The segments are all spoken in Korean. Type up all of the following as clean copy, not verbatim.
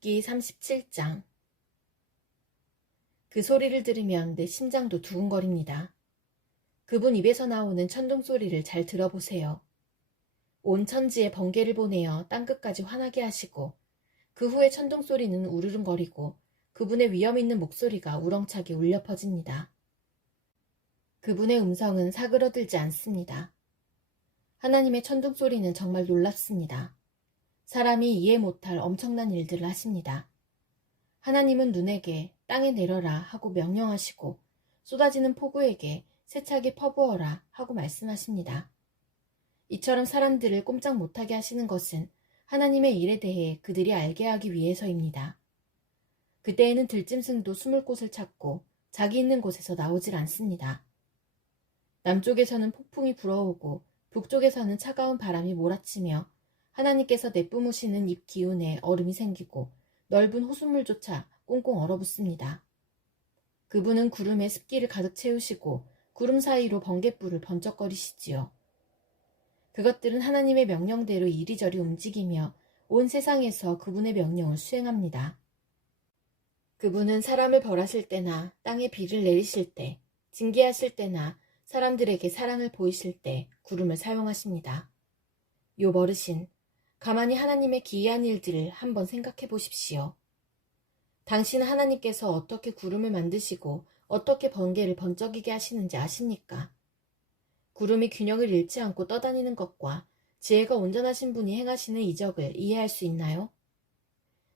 욥기 37장. 그 소리를 들으면 내 심장도 두근거립니다. 그분 입에서 나오는 천둥 소리를 잘 들어보세요. 온 천지에 번개를 보내어 땅끝까지 화나게 하시고 그 후에 천둥 소리는 우르릉거리고 그분의 위엄 있는 목소리가 우렁차게 울려 퍼집니다. 그분의 음성은 사그러들지 않습니다. 하나님의 천둥 소리는 정말 놀랍습니다. 사람이 이해 못할 엄청난 일들을 하십니다. 하나님은 눈에게 땅에 내려라 하고 명령하시고 쏟아지는 폭우에게 세차게 퍼부어라 하고 말씀하십니다. 이처럼 사람들을 꼼짝 못하게 하시는 것은 하나님의 일에 대해 그들이 알게 하기 위해서입니다. 그때에는 들짐승도 숨을 곳을 찾고 자기 있는 곳에서 나오질 않습니다. 남쪽에서는 폭풍이 불어오고 북쪽에서는 차가운 바람이 몰아치며 하나님께서 내뿜으시는 입 기운에 얼음이 생기고 넓은 호수물조차 꽁꽁 얼어붙습니다. 그분은 구름에 습기를 가득 채우시고 구름 사이로 번갯불을 번쩍거리시지요. 그것들은 하나님의 명령대로 이리저리 움직이며 온 세상에서 그분의 명령을 수행합니다. 그분은 사람을 벌하실 때나 땅에 비를 내리실 때, 징계하실 때나 사람들에게 사랑을 보이실 때 구름을 사용하십니다. 욥 어르신, 가만히 하나님의 기이한 일들을 한번 생각해 보십시오. 당신 하나님께서 어떻게 구름을 만드시고 어떻게 번개를 번쩍이게 하시는지 아십니까? 구름이 균형을 잃지 않고 떠다니는 것과 지혜가 온전하신 분이 행하시는 이적을 이해할 수 있나요?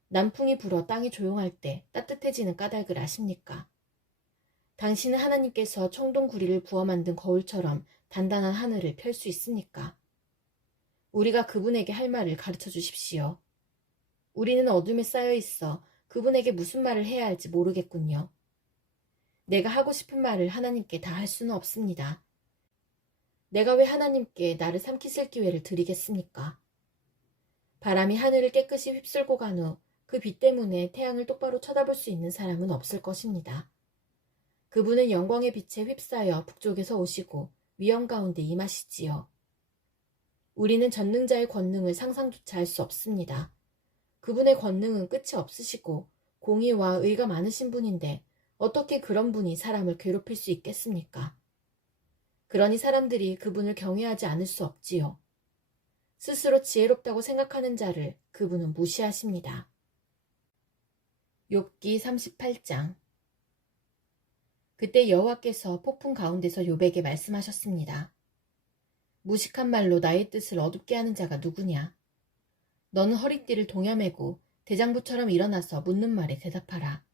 남풍이 불어 땅이 조용할 때 따뜻해지는 까닭을 아십니까? 당신은 하나님께서 청동구리를 부어 만든 거울처럼 단단한 하늘을 펼 수 있습니까? 우리가 그분에게 할 말을 가르쳐 주십시오. 우리는 어둠에 쌓여 있어 그분에게 무슨 말을 해야 할지 모르겠군요. 내가 하고 싶은 말을 하나님께 다 할 수는 없습니다. 내가 왜 하나님께 나를 삼키실 기회를 드리겠습니까? 바람이 하늘을 깨끗이 휩쓸고 간 후 그 빛 때문에 태양을 똑바로 쳐다볼 수 있는 사람은 없을 것입니다. 그분은 영광의 빛에 휩싸여 북쪽에서 오시고 위엄 가운데 임하시지요. 우리는 전능자의 권능을 상상조차 할 수 없습니다. 그분의 권능은 끝이 없으시고 공의와 의가 많으신 분인데 어떻게 그런 분이 사람을 괴롭힐 수 있겠습니까? 그러니 사람들이 그분을 경외하지 않을 수 없지요. 스스로 지혜롭다고 생각하는 자를 그분은 무시하십니다. 욥기 38장. 그때 여호와께서 폭풍 가운데서 욥에게 말씀하셨습니다. 무식한 말로 나의 뜻을 어둡게 하는 자가 누구냐? 너는 허리띠를 동여매고 대장부처럼 일어나서 묻는 말에 대답하라.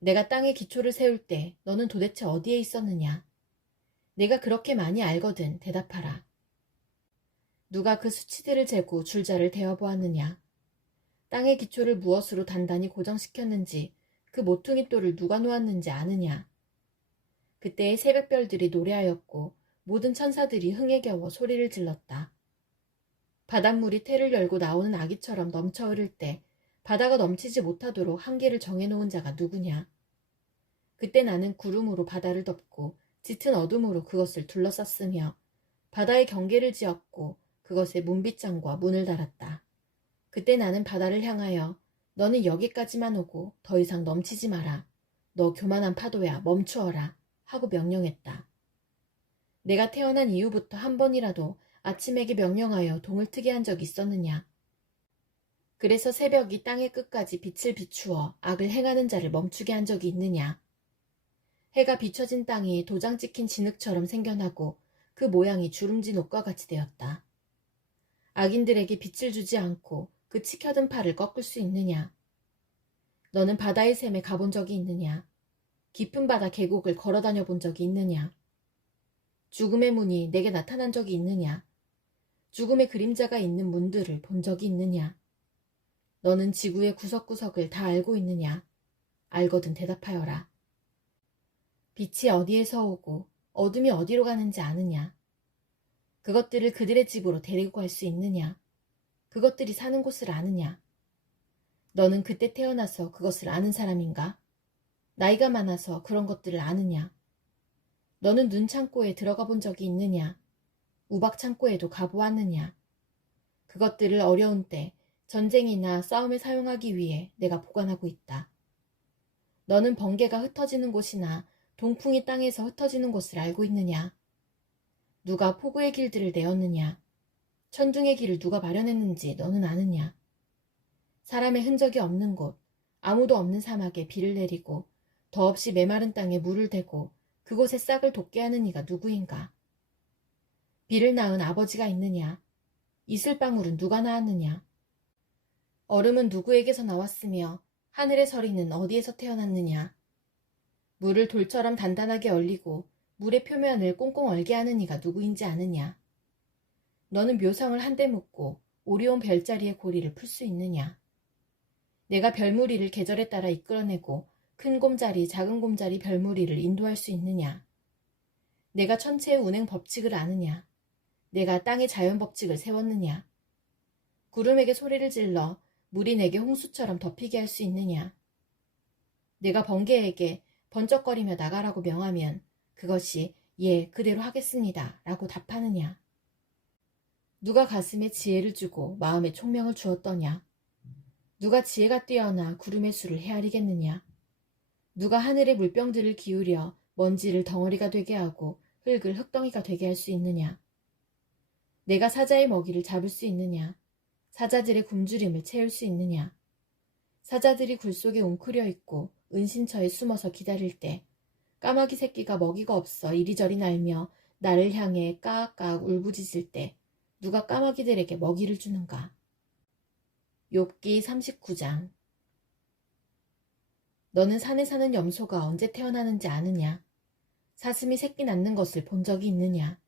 내가 땅에 기초를 세울 때 너는 도대체 어디에 있었느냐? 내가 그렇게 많이 알거든 대답하라. 누가 그 수치들을 재고 줄자를 대어보았느냐? 땅의 기초를 무엇으로 단단히 고정시켰는지 그 모퉁이 돌을 누가 놓았는지 아느냐? 그때의 새벽별들이 노래하였고 모든 천사들이 흥에 겨워 소리를 질렀다. 바닷물이 태를 열고 나오는 아기처럼 넘쳐 흐를 때 바다가 넘치지 못하도록 한계를 정해놓은 자가 누구냐? 그때 나는 구름으로 바다를 덮고 짙은 어둠으로 그것을 둘러쌌으며 바다의 경계를 지었고 그것에 문빗장과 문을 달았다. 그때 나는 바다를 향하여 너는 여기까지만 오고 더 이상 넘치지 마라. 너 교만한 파도야 멈추어라 하고 명령했다. 내가 태어난 이후부터 한 번이라도 아침에게 명령하여 동을 트게 한 적 있었느냐? 그래서 새벽이 땅의 끝까지 빛을 비추어 악을 행하는 자를 멈추게 한 적이 있느냐? 해가 비춰진 땅이 도장 찍힌 진흙처럼 생겨나고 그 모양이 주름진 옷과 같이 되었다. 악인들에게 빛을 주지 않고 그 치켜든 팔을 꺾을 수 있느냐? 너는 바다의 샘에 가본 적이 있느냐? 깊은 바다 계곡을 걸어다녀 본 적이 있느냐? 죽음의 문이 내게 나타난 적이 있느냐? 죽음의 그림자가 있는 문들을 본 적이 있느냐? 너는 지구의 구석구석을 다 알고 있느냐? 알거든 대답하여라. 빛이 어디에서 오고 어둠이 어디로 가는지 아느냐? 그것들을 그들의 집으로 데리고 갈 수 있느냐? 그것들이 사는 곳을 아느냐? 너는 그때 태어나서 그것을 아는 사람인가? 나이가 많아서 그런 것들을 아느냐? 너는 눈창고에 들어가 본 적이 있느냐? 우박창고에도 가보았느냐? 그것들을 어려운 때 전쟁이나 싸움에 사용하기 위해 내가 보관하고 있다. 너는 번개가 흩어지는 곳이나 동풍이 땅에서 흩어지는 곳을 알고 있느냐? 누가 폭우의 길들을 내었느냐? 천둥의 길을 누가 마련했는지 너는 아느냐? 사람의 흔적이 없는 곳, 아무도 없는 사막에 비를 내리고 더없이 메마른 땅에 물을 대고 그곳에 싹을 돋게 하는 이가 누구인가? 비를 낳은 아버지가 있느냐? 이슬방울은 누가 낳았느냐? 얼음은 누구에게서 나왔으며 하늘의 서리는 어디에서 태어났느냐? 물을 돌처럼 단단하게 얼리고 물의 표면을 꽁꽁 얼게 하는 이가 누구인지 아느냐? 너는 묘성을 한데 묶고 오리온 별자리의 고리를 풀 수 있느냐? 내가 별무리를 계절에 따라 이끌어내고 큰 곰자리, 작은 곰자리 별무리를 인도할 수 있느냐? 내가 천체의 운행 법칙을 아느냐? 내가 땅의 자연 법칙을 세웠느냐? 구름에게 소리를 질러 물이 내게 홍수처럼 덮이게 할 수 있느냐? 내가 번개에게 번쩍거리며 나가라고 명하면 그것이 예, 그대로 하겠습니다 라고 답하느냐? 누가 가슴에 지혜를 주고 마음에 총명을 주었더냐? 누가 지혜가 뛰어나 구름의 수를 헤아리겠느냐? 누가 하늘의 물병들을 기울여 먼지를 덩어리가 되게 하고 흙을 흙덩이가 되게 할 수 있느냐? 내가 사자의 먹이를 잡을 수 있느냐? 사자들의 굶주림을 채울 수 있느냐? 사자들이 굴 속에 웅크려 있고 은신처에 숨어서 기다릴 때 까마귀 새끼가 먹이가 없어 이리저리 날며 나를 향해 까악까악 울부짖을 때 누가 까마귀들에게 먹이를 주는가? 욥기 39장. 너는 산에 사는 염소가 언제 태어나는지 아느냐? 사슴이 새끼 낳는 것을 본 적이 있느냐?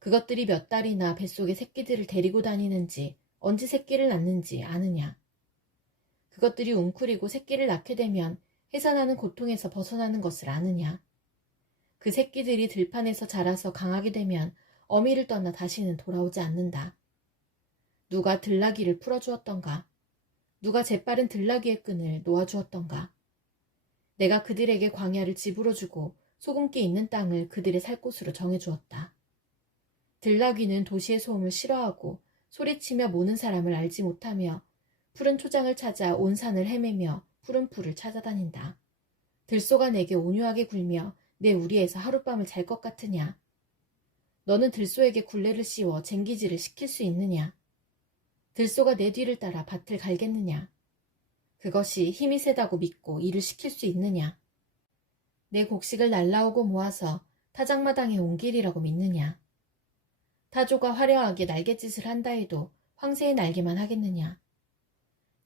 그것들이 몇 달이나 뱃속에 새끼들을 데리고 다니는지 언제 새끼를 낳는지 아느냐? 그것들이 웅크리고 새끼를 낳게 되면 해산하는 고통에서 벗어나는 것을 아느냐? 그 새끼들이 들판에서 자라서 강하게 되면 어미를 떠나 다시는 돌아오지 않는다. 누가 들나귀를 풀어주었던가? 누가 재빠른 들나귀의 끈을 놓아주었던가? 내가 그들에게 광야를 집으로 주고 소금기 있는 땅을 그들의 살 곳으로 정해주었다. 들나귀는 도시의 소음을 싫어하고 소리치며 모는 사람을 알지 못하며 푸른 초장을 찾아 온 산을 헤매며 푸른 풀을 찾아다닌다. 들소가 내게 온유하게 굴며 내 우리에서 하룻밤을 잘 것 같으냐? 너는 들소에게 굴레를 씌워 쟁기질을 시킬 수 있느냐? 들소가 내 뒤를 따라 밭을 갈겠느냐? 그것이 힘이 세다고 믿고 일을 시킬 수 있느냐? 내 곡식을 날라오고 모아서 타작마당에 옮기리라고 믿느냐? 타조가 화려하게 날갯짓을 한다 해도 황새의 날개만 하겠느냐?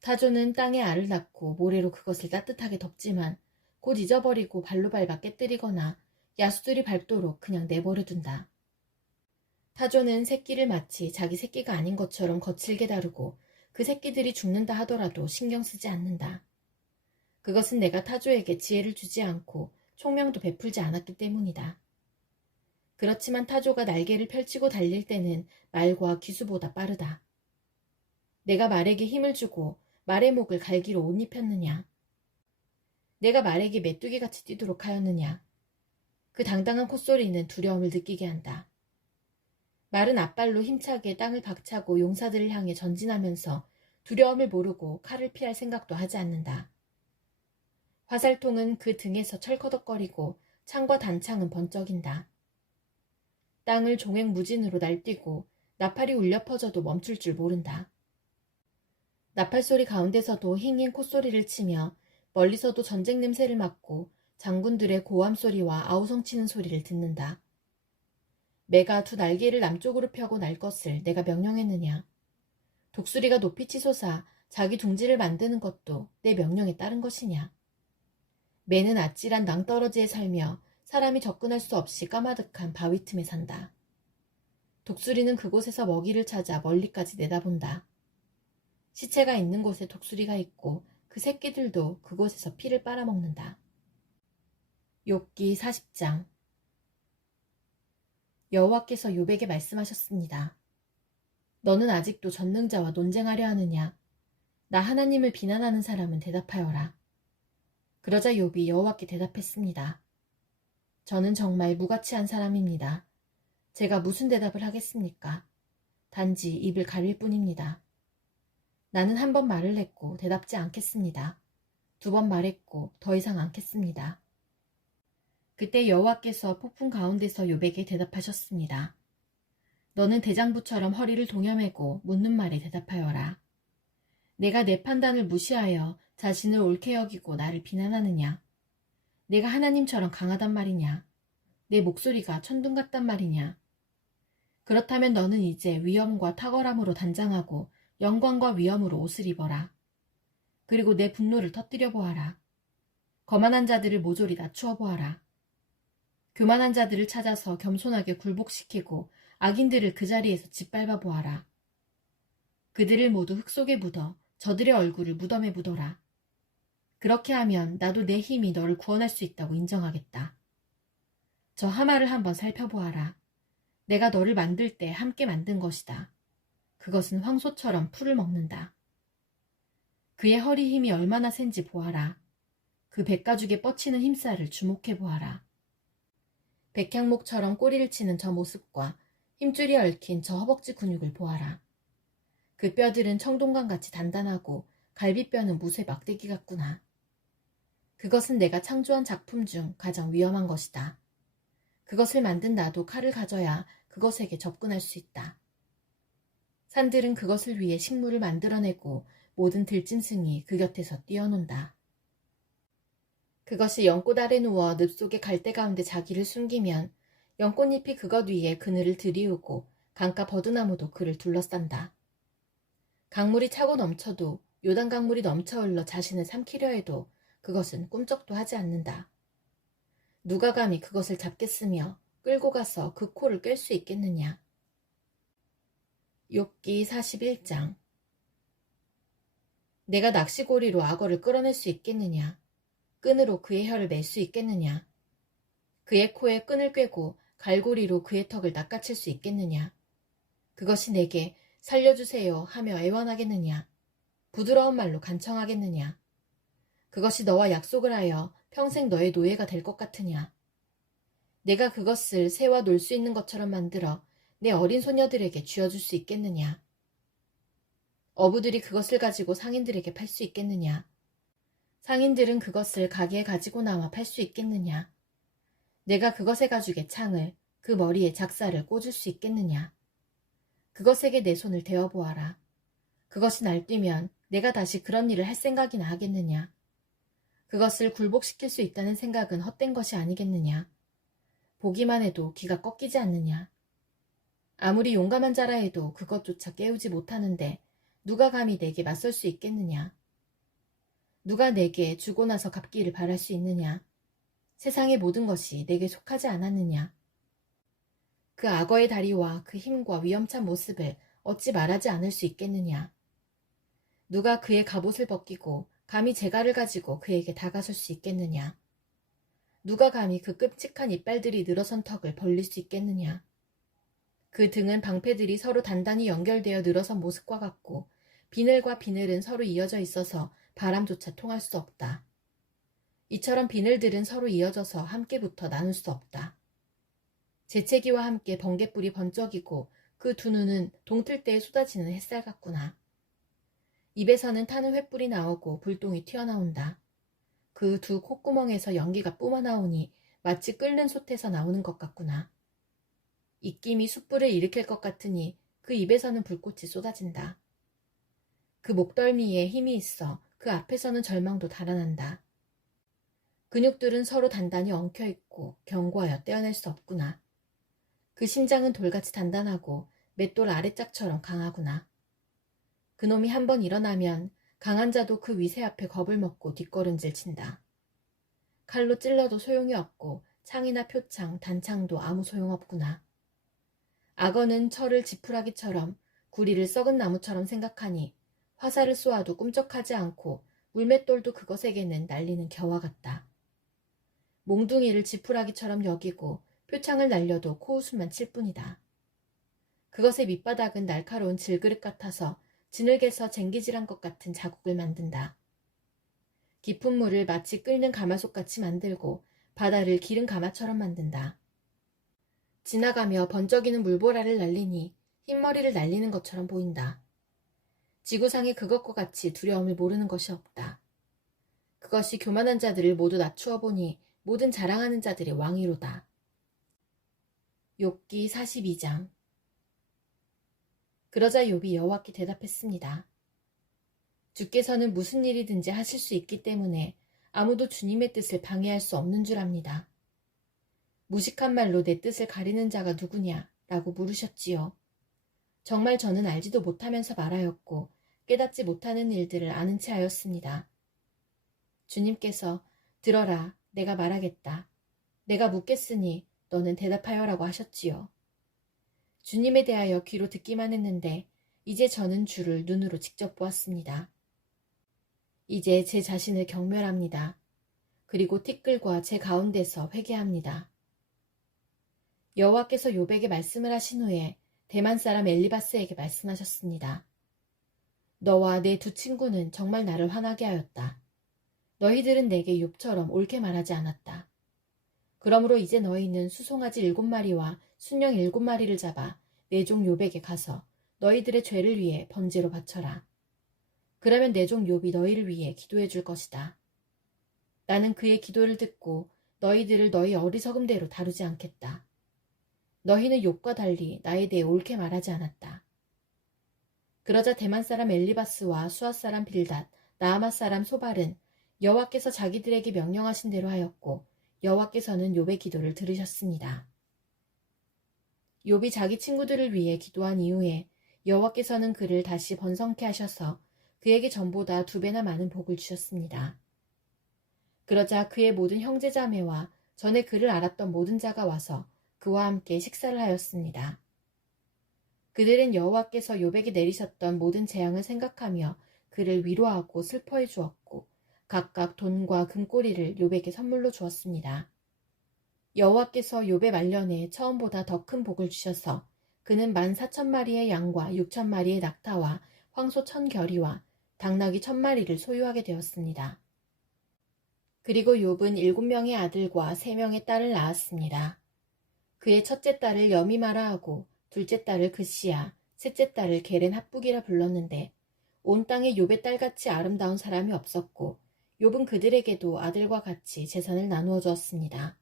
타조는 땅에 알을 낳고 모래로 그것을 따뜻하게 덮지만 곧 잊어버리고 발로 밟아 깨뜨리거나 야수들이 밟도록 그냥 내버려둔다. 타조는 새끼를 마치 자기 새끼가 아닌 것처럼 거칠게 다루고 그 새끼들이 죽는다 하더라도 신경 쓰지 않는다. 그것은 내가 타조에게 지혜를 주지 않고 총명도 베풀지 않았기 때문이다. 그렇지만 타조가 날개를 펼치고 달릴 때는 말과 기수보다 빠르다. 내가 말에게 힘을 주고 말의 목을 갈기로 옷 입혔느냐? 내가 말에게 메뚜기같이 뛰도록 하였느냐? 그 당당한 콧소리는 두려움을 느끼게 한다. 말은 앞발로 힘차게 땅을 박차고 용사들을 향해 전진하면서 두려움을 모르고 칼을 피할 생각도 하지 않는다. 화살통은 그 등에서 철커덕거리고 창과 단창은 번쩍인다. 땅을 종횡무진으로 날뛰고 나팔이 울려 퍼져도 멈출 줄 모른다. 나팔소리 가운데서도 힝힝 콧소리를 치며 멀리서도 전쟁 냄새를 맡고 장군들의 고함 소리와 아우성치는 소리를 듣는다. 매가 두 날개를 남쪽으로 펴고 날 것을 내가 명령했느냐? 독수리가 높이 치솟아 자기 둥지를 만드는 것도 내 명령에 따른 것이냐? 매는 아찔한 낭떠러지에 살며 사람이 접근할 수 없이 까마득한 바위 틈에 산다. 독수리는 그곳에서 먹이를 찾아 멀리까지 내다본다. 시체가 있는 곳에 독수리가 있고 그 새끼들도 그곳에서 피를 빨아먹는다. 욥기 40장. 여호와께서 욥에게 말씀하셨습니다. 너는 아직도 전능자와 논쟁하려 하느냐? 나 하나님을 비난하는 사람은 대답하여라. 그러자 욥이 여호와께 대답했습니다. 저는 정말 무가치한 사람입니다. 제가 무슨 대답을 하겠습니까? 단지 입을 가릴 뿐입니다. 나는 한 번 말을 했고 대답지 않겠습니다. 2번 말했고 더 이상 않겠습니다. 그때 여호와께서 폭풍 가운데서 욥에게 대답하셨습니다. 너는 대장부처럼 허리를 동여매고 묻는 말에 대답하여라. 내가 내 판단을 무시하여 자신을 옳게 여기고 나를 비난하느냐? 내가 하나님처럼 강하단 말이냐? 내 목소리가 천둥 같단 말이냐? 그렇다면 너는 이제 위엄과 탁월함으로 단장하고 영광과 위엄으로 옷을 입어라. 그리고 내 분노를 터뜨려 보아라. 거만한 자들을 모조리 낮추어 보아라. 교만한 자들을 찾아서 겸손하게 굴복시키고 악인들을 그 자리에서 짓밟아 보아라. 그들을 모두 흙 속에 묻어 저들의 얼굴을 무덤에 묻어라. 그렇게 하면 나도 내 힘이 너를 구원할 수 있다고 인정하겠다. 저 하마를 한번 살펴보아라. 내가 너를 만들 때 함께 만든 것이다. 그것은 황소처럼 풀을 먹는다. 그의 허리 힘이 얼마나 센지 보아라. 그 백가죽에 뻗치는 힘살을 주목해 보아라. 백향목처럼 꼬리를 치는 저 모습과 힘줄이 얽힌 저 허벅지 근육을 보아라. 그 뼈들은 청동강같이 단단하고 갈비뼈는 무쇠 막대기 같구나. 그것은 내가 창조한 작품 중 가장 위험한 것이다. 그것을 만든 나도 칼을 가져야 그것에게 접근할 수 있다. 산들은 그것을 위해 식물을 만들어내고 모든 들짐승이 그 곁에서 뛰어논다. 그것이 연꽃 아래 누워 늪 속의 갈대 가운데 자기를 숨기면 연꽃잎이 그것 위에 그늘을 들이우고 강가 버드나무도 그를 둘러싼다. 강물이 차고 넘쳐도 요단 강물이 넘쳐 흘러 자신을 삼키려 해도 그것은 꿈쩍도 하지 않는다. 누가 감히 그것을 잡겠으며 끌고 가서 그 코를 꿰 수 있겠느냐. 욥기 41장. 내가 낚시고리로 악어를 끌어낼 수 있겠느냐. 끈으로 그의 혀를 맬 수 있겠느냐. 그의 코에 끈을 꿰고 갈고리로 그의 턱을 낚아챌 수 있겠느냐. 그것이 내게 살려주세요 하며 애원하겠느냐. 부드러운 말로 간청하겠느냐. 그것이 너와 약속을 하여 평생 너의 노예가 될 것 같으냐. 내가 그것을 새와 놀 수 있는 것처럼 만들어 내 어린 소녀들에게 쥐어줄 수 있겠느냐. 어부들이 그것을 가지고 상인들에게 팔 수 있겠느냐. 상인들은 그것을 가게에 가지고 나와 팔 수 있겠느냐. 내가 그것의 가죽에 창을, 그 머리에 작사를 꽂을 수 있겠느냐. 그것에게 내 손을 대어보아라. 그것이 날뛰면 내가 다시 그런 일을 할 생각이나 하겠느냐. 그것을 굴복시킬 수 있다는 생각은 헛된 것이 아니겠느냐. 보기만 해도 기가 꺾이지 않느냐. 아무리 용감한 자라 해도 그것조차 깨우지 못하는데 누가 감히 내게 맞설 수 있겠느냐. 누가 내게 주고 나서 갚기를 바랄 수 있느냐. 세상의 모든 것이 내게 속하지 않았느냐. 그 악어의 다리와 그 힘과 위험찬 모습을 어찌 말하지 않을 수 있겠느냐. 누가 그의 갑옷을 벗기고 감히 재갈을 가지고 그에게 다가설 수 있겠느냐. 누가 감히 그 끔찍한 이빨들이 늘어선 턱을 벌릴 수 있겠느냐. 그 등은 방패들이 서로 단단히 연결되어 늘어선 모습과 같고 비늘과 비늘은 서로 이어져 있어서 바람조차 통할 수 없다. 이처럼 비늘들은 서로 이어져서 함께 붙어 나눌 수 없다. 재채기와 함께 번갯불이 번쩍이고 그 두 눈은 동틀 때에 쏟아지는 햇살 같구나. 입에서는 타는 횃불이 나오고 불똥이 튀어나온다. 그 두 콧구멍에서 연기가 뿜어나오니 마치 끓는 솥에서 나오는 것 같구나. 입김이 숯불을 일으킬 것 같으니 그 입에서는 불꽃이 쏟아진다. 그 목덜미에 힘이 있어 그 앞에서는 절망도 달아난다. 근육들은 서로 단단히 엉켜있고 견고하여 떼어낼 수 없구나. 그 심장은 돌같이 단단하고 맷돌 아래짝처럼 강하구나. 그놈이 한번 일어나면 강한 자도 그 위세 앞에 겁을 먹고 뒷걸음질 친다. 칼로 찔러도 소용이 없고 창이나 표창, 단창도 아무 소용없구나. 악어는 철을 지푸라기처럼 구리를 썩은 나무처럼 생각하니 화살을 쏘아도 꿈쩍하지 않고 물맷돌도 그것에게는 날리는 겨와 같다. 몽둥이를 지푸라기처럼 여기고 표창을 날려도 코웃음만 칠 뿐이다. 그것의 밑바닥은 날카로운 질그릇 같아서 지늘개서 쟁기질한 것 같은 자국을 만든다. 깊은 물을 마치 끓는 가마솥같이 만들고 바다를 기른 가마처럼 만든다. 지나가며 번쩍이는 물보라를 날리니 흰머리를 날리는 것처럼 보인다. 지구상에 그것과 같이 두려움을 모르는 것이 없다. 그것이 교만한 자들을 모두 낮추어 보니 모든 자랑하는 자들의 왕이로다. 욥기 42장. 그러자 욥이 여호와께 대답했습니다. 주께서는 무슨 일이든지 하실 수 있기 때문에 아무도 주님의 뜻을 방해할 수 없는 줄 압니다. 무식한 말로 내 뜻을 가리는 자가 누구냐? 라고 물으셨지요. 정말 저는 알지도 못하면서 말하였고 깨닫지 못하는 일들을 아는 채 하였습니다. 주님께서 들어라, 내가 말하겠다. 내가 묻겠으니 너는 대답하여라고 하셨지요. 주님에 대하여 귀로 듣기만 했는데 이제 저는 주를 눈으로 직접 보았습니다. 이제 제 자신을 경멸합니다. 그리고 티끌과 제 가운데서 회개합니다. 여호와께서 욥에게 말씀을 하신 후에 대만 사람 엘리바스에게 말씀하셨습니다. 너와 내 두 친구는 정말 나를 화나게 하였다. 너희들은 내게 욥처럼 옳게 말하지 않았다. 그러므로 이제 너희는 수송아지 7마리와 순양 7마리를 잡아 내 종 욥에게 가서 너희들의 죄를 위해 번제로 바쳐라. 그러면 내 종 욥이 너희를 위해 기도해 줄 것이다. 나는 그의 기도를 듣고 너희들을 너희 어리석음대로 다루지 않겠다. 너희는 욥과 달리 나에 대해 옳게 말하지 않았다. 그러자 대만 사람 엘리바스와 수아 사람 빌닷, 나아마 사람 소발은 여호와께서 자기들에게 명령하신 대로 하였고 여호와께서는 욥의 기도를 들으셨습니다. 욥이 자기 친구들을 위해 기도한 이후에 여호와께서는 그를 다시 번성케 하셔서 그에게 전보다 2배나 많은 복을 주셨습니다. 그러자 그의 모든 형제자매와 전에 그를 알았던 모든 자가 와서 그와 함께 식사를 하였습니다. 그들은 여호와께서 욥에게 내리셨던 모든 재앙을 생각하며 그를 위로하고 슬퍼해 주었고 각각 돈과 금꼬리를 욥에게 선물로 주었습니다. 여호와께서 욥의 말년에 처음보다 더 큰 복을 주셔서 그는 14,000마리의 양과 6,000마리의 낙타와 황소 1,000결이와 당나귀 1,000마리를 소유하게 되었습니다. 그리고 욥은 7명의 아들과 3명의 딸을 낳았습니다. 그의 첫째 딸을 여미마라 하고 둘째 딸을 그시야, 셋째 딸을 게렌 합북이라 불렀는데 온 땅에 욥의 딸같이 아름다운 사람이 없었고 욥은 그들에게도 아들과 같이 재산을 나누어 주었습니다.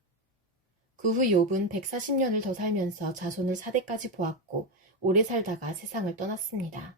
그 후 욥은 140년을 더 살면서 자손을 4대까지 보았고 오래 살다가 세상을 떠났습니다.